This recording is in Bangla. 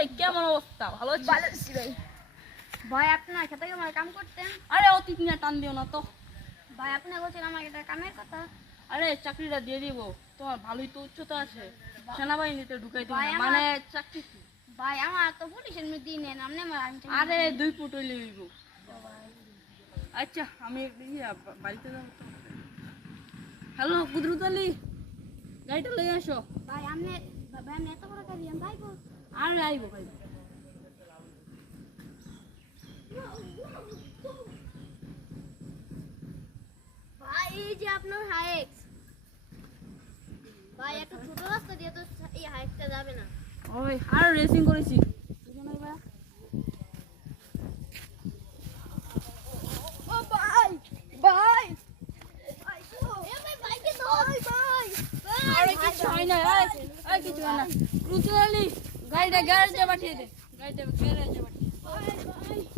এই কেমন অবস্থা? ভালো আছিস? ভালো আছি ভাই। ভাই আপনার খেতে আমার কাম করতেন? আরে অতীত নিয়ে টান দিও না তো। ভাই আপনি বলছেন আমার এটা কামের কথা। আরে চাকরিটা দিয়ে দিব, তোমার ভালোই তো উচ্চতা আছে, সেনাবাহিনীতে ঢুকাই দিব ভাই, না। মানে চাকরি কি? ভাই আমার তো পুলিশের মধ্যে নেন আপনি আমার আরে 2 ফুট হইলে হইব। আচ্ছা আমি বাড়িতে যাবো তো। হ্যালো কুদরত আলী, গাড়িটা লই আসো। ভাই আপনি এত বড় কাজ ভাই গো। আর আইবো ভাই। ভাই এই যে আপনার হাইক্স, ভাই একটু ছোট রাস্তা দিয়ে তো এই হাইক্সটা যাবে না। ওই আর রেসিং করেছি। ও ভাই ভাই বাইকে তো ভাই আরে কিছু হয় না, আরে কিছু হয় না। কুদরত আলী গাড়িটা গ্যারেজে পাঠিয়ে দে, গাড়িটা গ্যারেজে পাঠিয়ে দে।